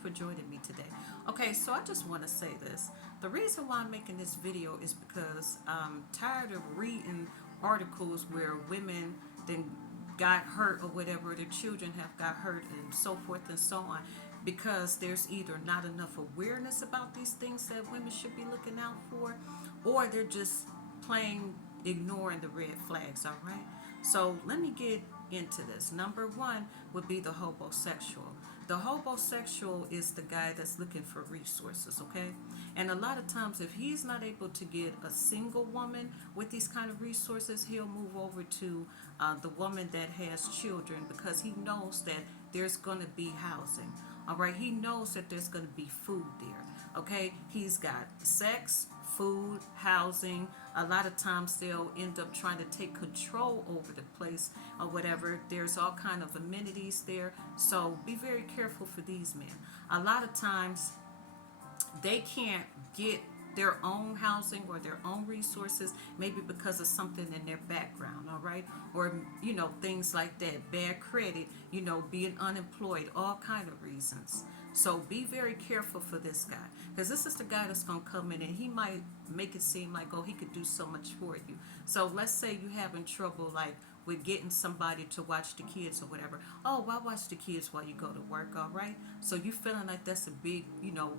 for joining me today. Okay, so I just want to say this. The reason why I'm making this video is because I'm tired of reading articles where women then got hurt or whatever, their children have got hurt and so forth and so on, because there's either not enough awareness about these things that women should be looking out for, or they're just plain ignoring the red flags. All right, so let me get into this. Number one would be the homosexual. The homosexual is the guy that's looking for resources, okay? And a lot of times, if he's not able to get a single woman with these kind of resources, he'll move over to the woman that has children, because he knows that there's going to be housing. All right, he knows that there's going to be food there. Okay, he's got sex, food, housing. A lot of times they'll end up trying to take control over the place or whatever. There's all kind of amenities there, so be very careful for these men. A lot of times they can't get their own housing or their own resources, maybe because of something in their background, all right, or things like that, bad credit, being unemployed, all kind of reasons. So be very careful for this guy, because this is the guy that's going to come in and he might make it seem like, oh, he could do so much for you. So let's say you're having trouble like with getting somebody to watch the kids or whatever. Oh, why watch the kids while you go to work? All right, so you feeling like that's a big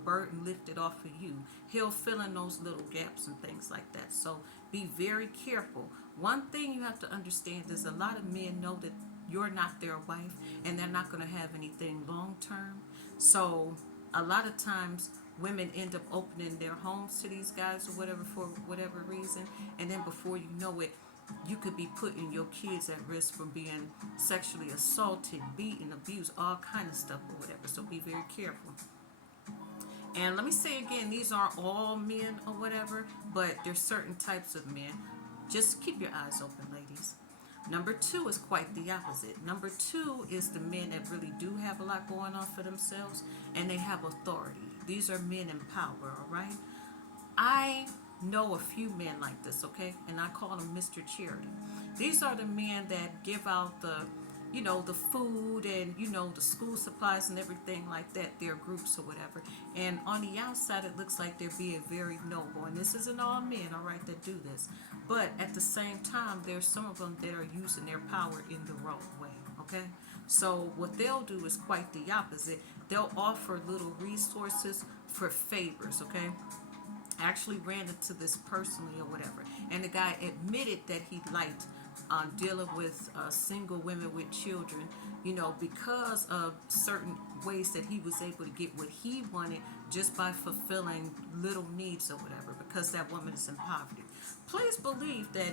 burden lifted off of you. He'll fill in those little gaps and things like that. So be very careful. One thing you have to understand is a lot of men know that you're not their wife and they're not going to have anything long term. So a lot of times women end up opening their homes to these guys or whatever, for whatever reason, and then before you know it, you could be putting your kids at risk from being sexually assaulted, beaten, abused, all kind of stuff or whatever. So be very careful. And let me say again, these aren't all men or whatever, but there's certain types of men. Just keep your eyes open, ladies. Number two is quite the opposite. Number two is the men that really do have a lot going on for themselves and they have authority. These are men in power, all right? I know a few men like this, okay? And I call them Mr. Charity. These are the men that give out the food and, the school supplies and everything like that, their groups or whatever. And on the outside, it looks like they're being very noble. And this isn't all men, all right, that do this. But at the same time, there's some of them that are using their power in the wrong way, okay? So what they'll do is quite the opposite. They'll offer little resources for favors, okay? I actually ran into this personally or whatever. And the guy admitted that he liked dealing with single women with children, because of certain ways that he was able to get what he wanted just by fulfilling little needs or whatever, because that woman is in poverty. Please believe that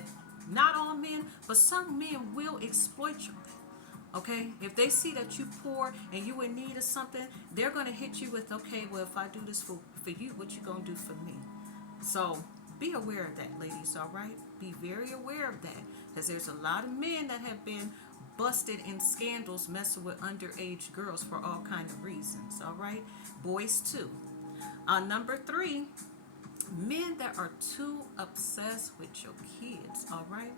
not all men, but some men will exploit you. Okay, if they see that you poor and you in need of something, they're gonna hit you with, okay, well, if I do this for you, what you gonna do for me? So be aware of that, ladies, all right? Be very aware of that, because there's a lot of men that have been busted in scandals messing with underage girls for all kinds of reasons, all right? Boys too. Number three, men that are too obsessed with your kids, all right?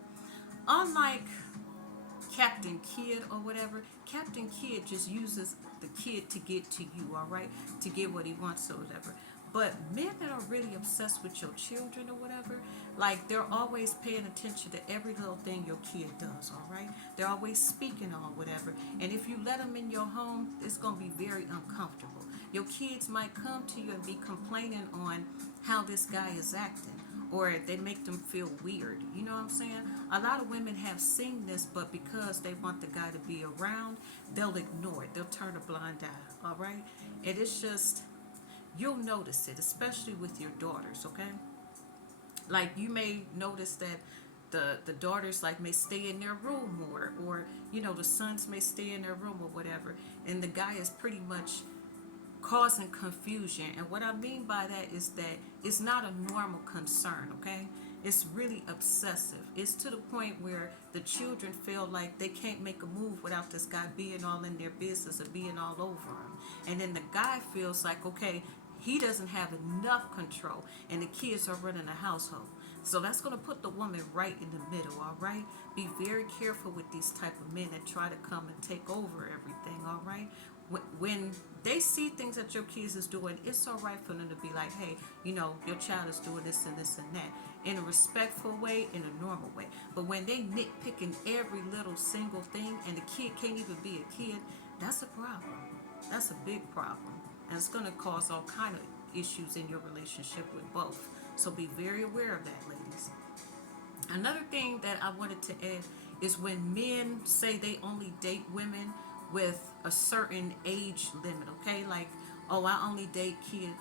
Unlike Captain Kidd or whatever, Captain Kidd just uses the kid to get to you, all right? To get what he wants or whatever. But men that are really obsessed with your children or whatever, like they're always paying attention to every little thing your kid does, all right? They're always speaking on whatever. And if you let them in your home, it's going to be very uncomfortable. Your kids might come to you and be complaining on how this guy is acting, or they make them feel weird. You know what I'm saying? A lot of women have seen this, but because they want the guy to be around, they'll ignore it. They'll turn a blind eye, all right? And it's just, you'll notice it, especially with your daughters, okay? Like you may notice that the daughters like may stay in their room more, or the sons may stay in their room or whatever, and the guy is pretty much causing confusion. And what I mean by that is that it's not a normal concern, okay? It's really obsessive. It's to the point where the children feel like they can't make a move without this guy being all in their business or being all over them. And then the guy feels like, okay, he doesn't have enough control and the kids are running the household. So that's going to put the woman right in the middle, all right? Be very careful with these type of men that try to come and take over everything, all right? when they see things that your kids is doing, it's all right for them to be like, hey, your child is doing this and this and that in a respectful way, in a normal way. But when they nitpicking every little single thing and the kid can't even be a kid, that's a problem. That's a big problem. And it's going to cause all kind of issues in your relationship with both. So be very aware of that, ladies. Another thing that I wanted to add is when men say they only date women with a certain age limit, okay? Like, oh, I only date kids,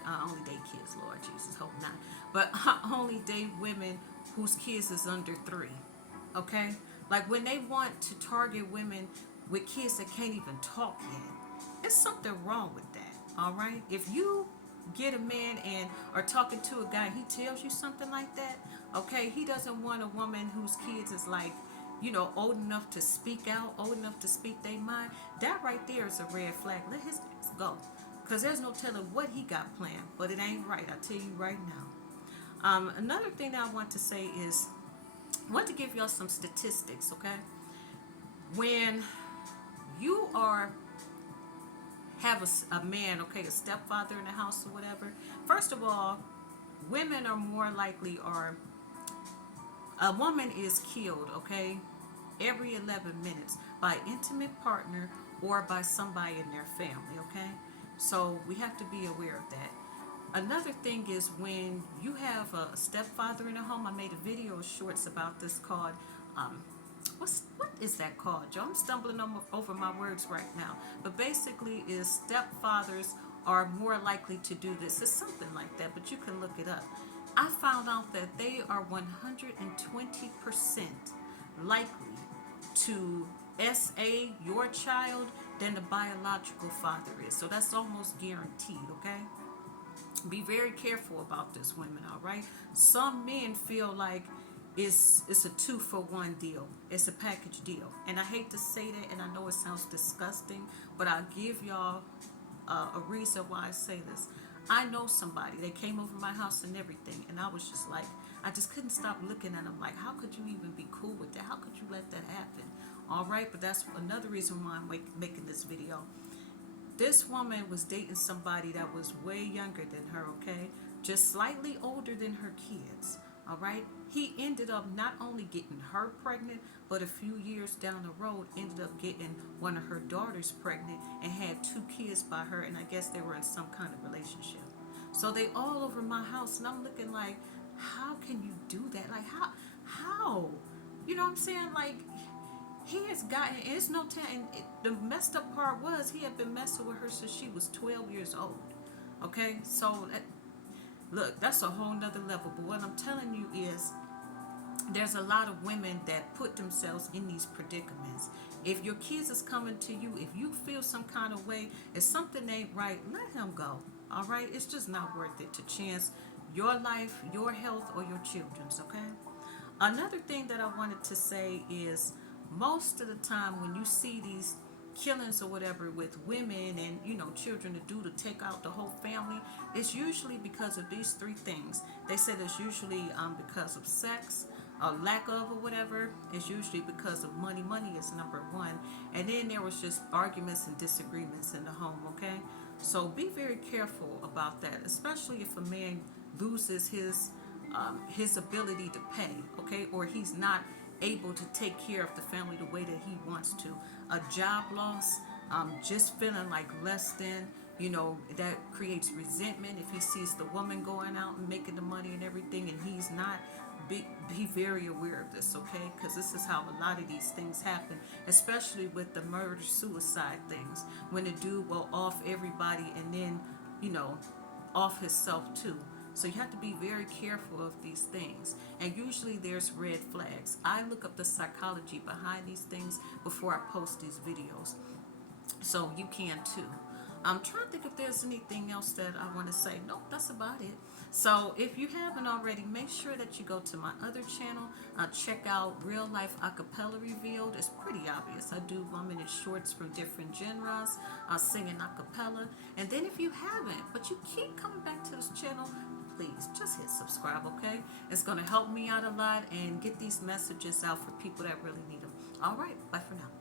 Lord Jesus, hope not. But I only date women whose kids is under 3, okay? Like when they want to target women with kids that can't even talk yet, there's something wrong with that, all right? If you get a man and are talking to a guy, he tells you something like that, okay, he doesn't want a woman whose kids is like, old enough to speak out, old enough to speak their mind. That right there is a red flag. Let his ass go. Because there's no telling what he got planned. But it ain't right. I tell you right now. Another thing that I want to say is, I want to give y'all some statistics, okay? When you have a man, okay, a stepfather in the house or whatever, first of all, women are more likely, or a woman is killed, okay, every 11 minutes by an intimate partner or by somebody in their family, okay? So we have to be aware of that. Another thing is when you have a stepfather in the home. I made a video of shorts about this called, what is that called, Joe? I'm stumbling over my words right now. But basically is stepfathers are more likely to do this. It's something like that, but you can look it up. I found out that they are 120% likely to SA your child than the biological father is. So that's almost guaranteed, okay? Be very careful about this, women, all right? Some men feel like it's a 2-for-1 deal. It's a package deal. And I hate to say that, and I know it sounds disgusting, but I'll give y'all a reason why I say this. I know somebody. They came over my house and everything, and I was just like, I just couldn't stop looking at them like, how could you even be cool with that? How could you let that happen? All right, but that's another reason why I'm making this video. This woman was dating somebody that was way younger than her, okay? Just slightly older than her kids, all right? He ended up not only getting her pregnant, but a few years down the road ended up getting one of her daughters pregnant and had 2 kids by her, and I guess they were in some kind of relationship. So they all over my house, and I'm looking like, how can you do that? Like, how? You know what I'm saying? Like, he has gotten, it's no time, and the messed up part was he had been messing with her since she was 12 years old. Okay, so look, that's a whole nother level. But what I'm telling you is, there's a lot of women that put themselves in these predicaments. If your kids is coming to you, if you feel some kind of way, if something ain't right, let him go. All right, it's just not worth it to chance your life, your health, or your children's. Okay. Another thing that I wanted to say is, most of the time when you see these killings or whatever with women and children to do to take out the whole family, it's usually because of these 3 things. They said it's usually because of sex, or lack of, or whatever. It's usually because of money. Money is number 1, and then there was just arguments and disagreements in the home. Okay, so be very careful about that, especially if a man loses his ability to pay, okay, or he's not able to take care of the family the way that he wants to. A job loss, just feeling like less than, that creates resentment. If he sees the woman going out and making the money and everything and he's not, be very aware of this, okay? Because this is how a lot of these things happen, especially with the murder suicide things, when the dude will off everybody and then off himself too. So you have to be very careful of these things. And usually there's red flags. I look up the psychology behind these things before I post these videos. So you can too. I'm trying to think if there's anything else that I want to say. Nope, that's about it. So if you haven't already, make sure that you go to my other channel. Check out Real Life Acapella Revealed. It's pretty obvious. I do 1-minute shorts from different genres, singing acapella. And then if you haven't, but you keep coming back to this channel, please just hit subscribe, okay? It's going to help me out a lot and get these messages out for people that really need them. All right, bye for now.